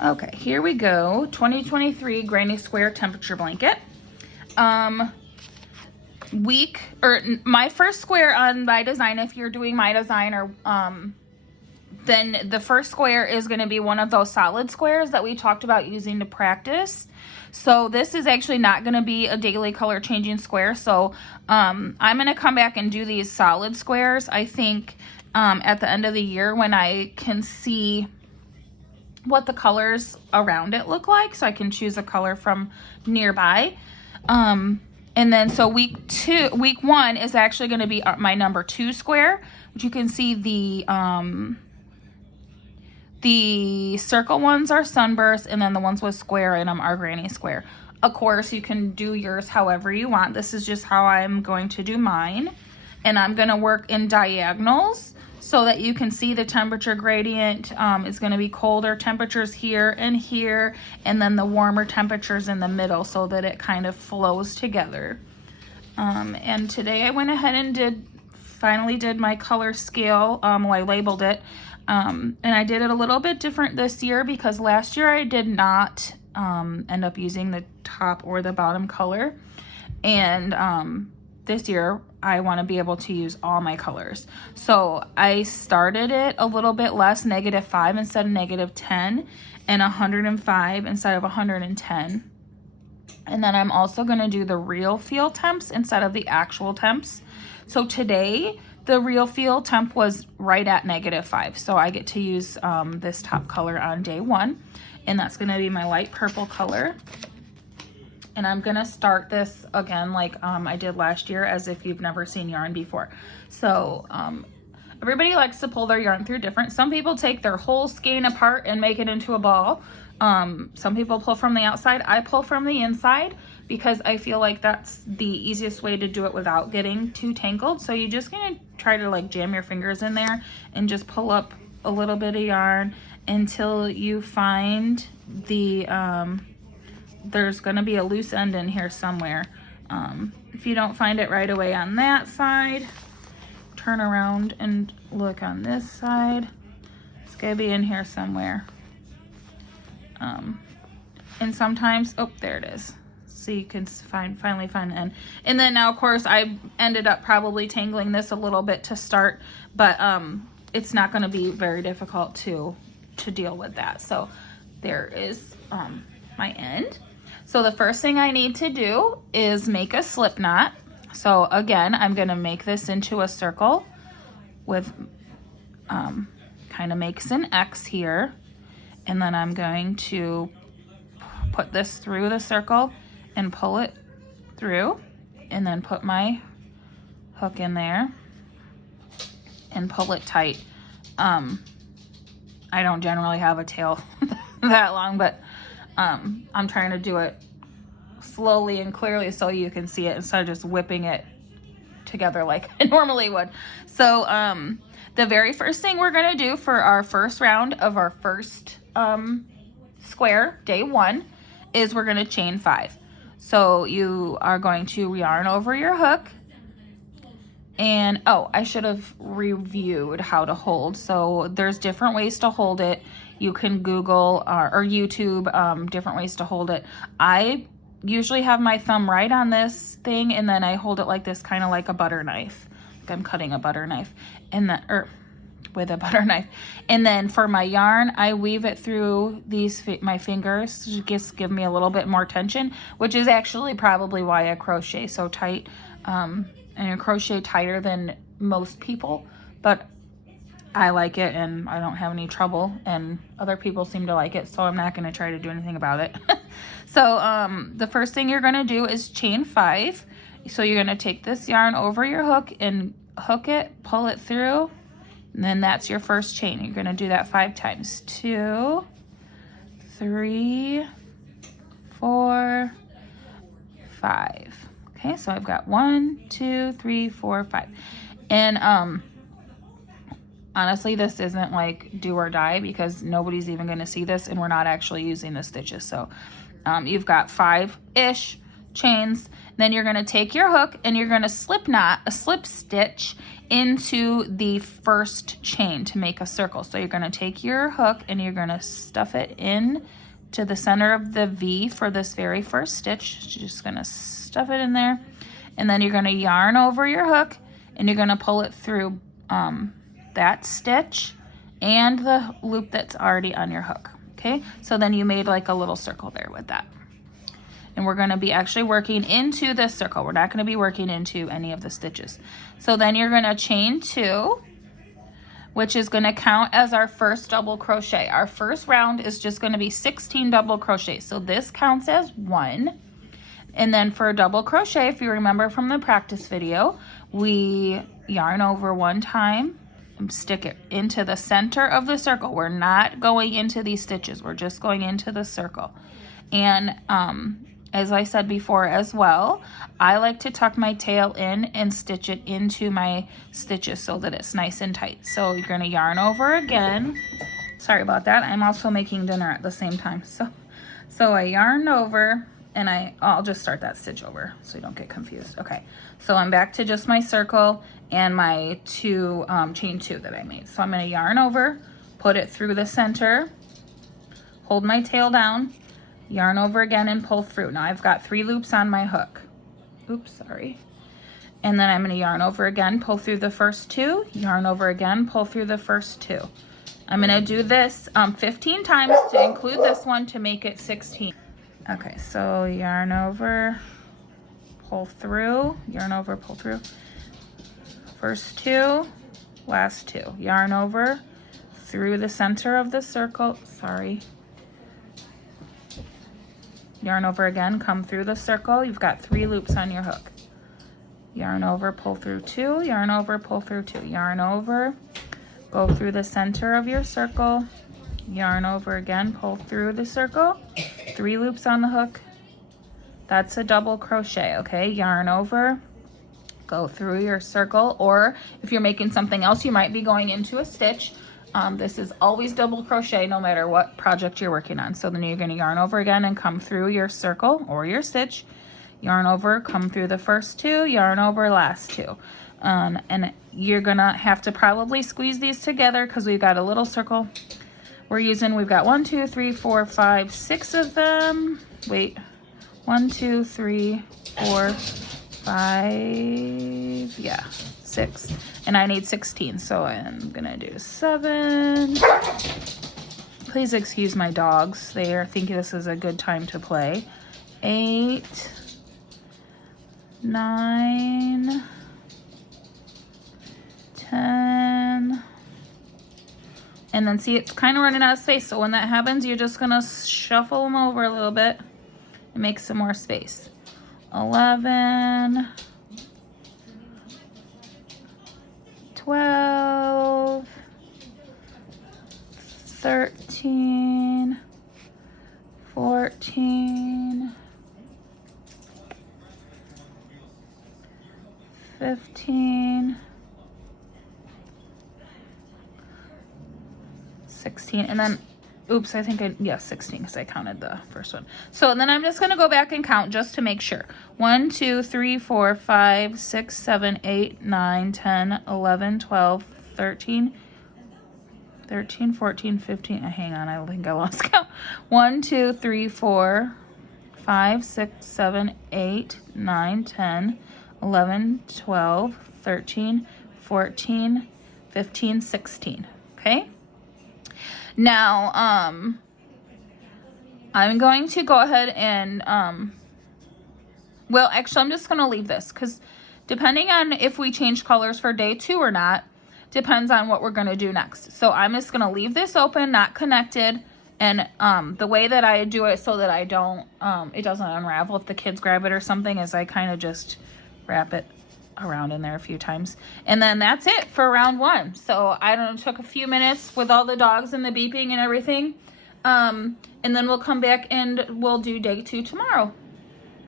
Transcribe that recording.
Okay, here we go. 2023 granny square temperature blanket. My first square on my design, if you're doing my design, or then the first square is going to be one of those solid squares that we talked about using to practice. So this is actually not going to be a daily color changing square. So I'm going to come back and do these solid squares, I think, at the end of the year, when I can see what the colors around it look like, so I can choose a color from nearby. And then so week 1 is actually going to be my number 2 square, which you can see the circle ones are sunburst, and then the ones with square in them are granny square. Of course, you can do yours however you want. This is just how I'm going to do mine. And I'm going to work in diagonals so that you can see the temperature gradient. It's going to be colder temperatures here and here, and then the warmer temperatures in the middle, so that it kind of flows together. And today I went ahead and finally did my color scale. Well, I labeled it. And I did it a little bit different this year, because last year I did not end up using the top or the bottom color. And this year I want to be able to use all my colors. So I started it a little bit less, -5 instead of -10, and 105 instead of 110. And then I'm also going to do the real feel temps instead of the actual temps. So today the real feel temp was right at -5. So I get to use this top color on day 1. And that's going to be my light purple color. And I'm going to start this again like I did last year, as if you've never seen yarn before. So everybody likes to pull their yarn through different. Some people take their whole skein apart and make it into a ball. Some people pull from the outside. I pull from the inside, because I feel like that's the easiest way to do it without getting too tangled. So you're just going to try to like jam your fingers in there and just pull up a little bit of yarn until you find the there's going to be a loose end in here somewhere. If you don't find it right away on that side, turn around and look on this side. It's going to be in here somewhere. And sometimes, oh, there it is. So you can finally find the end. And then now, of course, I ended up probably tangling this a little bit to start, but it's not going to be very difficult to deal with that. So there is my end. So the first thing I need to do is make a slip knot. So again, I'm going to make this into a circle with kind of makes an X here. And then I'm going to put this through the circle and pull it through, and then put my hook in there and pull it tight. I don't generally have a tail that long, but I'm trying to do it slowly and clearly so you can see it instead of just whipping it together like I normally would. So the very first thing we're going to do for our first round of our first square, day 1, is we're going to chain 5. So you are going to yarn over your hook. And oh, I should have reviewed how to hold. So there's different ways to hold it. You can Google or YouTube different ways to hold it. I usually have my thumb right on this thing, and then I hold it like this, kind of like a butter knife. Like I'm cutting a butter knife, and then with a butter knife. And then for my yarn, I weave it through my fingers to just give me a little bit more tension, which is actually probably why I crochet so tight. And I crochet tighter than most people, but I like it and I don't have any trouble, and other people seem to like it, so I'm not going to try to do anything about it. So the first thing you're going to do is chain 5. So you're going to take this yarn over your hook and hook it, pull it through, and then that's your first chain. You're going to do that 5 times. 2, 3, 4, 5. Okay, so I've got 1, 2, 3, 4, 5. And honestly, this isn't like do or die, because nobody's even going to see this, and we're not actually using the stitches. So you've got 5-ish chains. Then you're going to take your hook and you're going to slip stitch into the first chain to make a circle. So you're going to take your hook and you're going to stuff it in to the center of the V for this very first stitch. You're just going to stuff it in there, and then you're going to yarn over your hook and you're going to pull it through that stitch and the loop that's already on your hook. Okay, so then you made like a little circle there with that. And we're going to be actually working into this circle. We're not going to be working into any of the stitches. So then you're going to chain 2, which is going to count as our first double crochet. Our first round is just going to be 16 double crochets. So this counts as 1. And then for a double crochet, if you remember from the practice video, we yarn over 1 time and stick it into the center of the circle. We're not going into these stitches. We're just going into the circle. And as I said before as well, I like to tuck my tail in and stitch it into my stitches so that it's nice and tight. So you're going to yarn over again. Sorry about that. I'm also making dinner at the same time. So I yarned over, and I'll just start that stitch over so you don't get confused. Okay, so I'm back to just my circle and my chain 2 that I made. So I'm going to yarn over, put it through the center, hold my tail down, yarn over again and pull through. Now I've got 3 loops on my hook. Oops, sorry. And then I'm going to yarn over again, pull through the first 2, yarn over again, pull through the first 2. I'm going to do this 15 times to include this one to make it 16. Okay, so yarn over, pull through, yarn over, pull through. First 2, last 2. Yarn over through the center of the circle. Sorry. Yarn over again, come through the circle. You've got 3 loops on your hook. Yarn over, pull through 2, yarn over, pull through 2. Yarn over, go through the center of your circle. Yarn over again, pull through the circle. 3 loops on the hook. That's a double crochet, okay? Yarn over, go through your circle, or if you're making something else, you might be going into a stitch. This is always double crochet no matter what project you're working on. So then you're going to yarn over again and come through your circle or your stitch. Yarn over, come through the first 2, yarn over, last 2. And you're going to have to probably squeeze these together because we've got a little circle we've got 1, 2, 3, 4, 5, 6 of them. Wait, 1, 2, 3, 4, 5, yeah, 6. And I need 16, so I'm gonna do 7. Please excuse my dogs. They are thinking this is a good time to play. 8, 9, 10. And then see, it's kind of running out of space. So when that happens, you're just gonna shuffle them over a little bit and make some more space. 11, 12, 13, 14, 15, 16, and then oops, I think 16 because I counted the first one. So then I'm just going to go back and count just to make sure. 1, 2, 3, 4, 5, 6, 7, 8, 9, 10, 11, 12, 13, 14, 15. Hang on, I think I lost count. 1, 2, 3, 4, 5, 6, 7, 8, 9, 10, 11, 12, 13, 14, 15, 16. Okay? Now, I'm going to go ahead and, well, actually, I'm just going to leave this because depending on if we change colors for day 2 or not, depends on what we're going to do next. So I'm just going to leave this open, not connected. And the way that I do it so that I don't, it doesn't unravel if the kids grab it or something is I kind of just wrap it around in there a few times. And then that's it for round 1. So I don't know, it took a few minutes with all the dogs and the beeping and everything. And then we'll come back and we'll do day 2 tomorrow.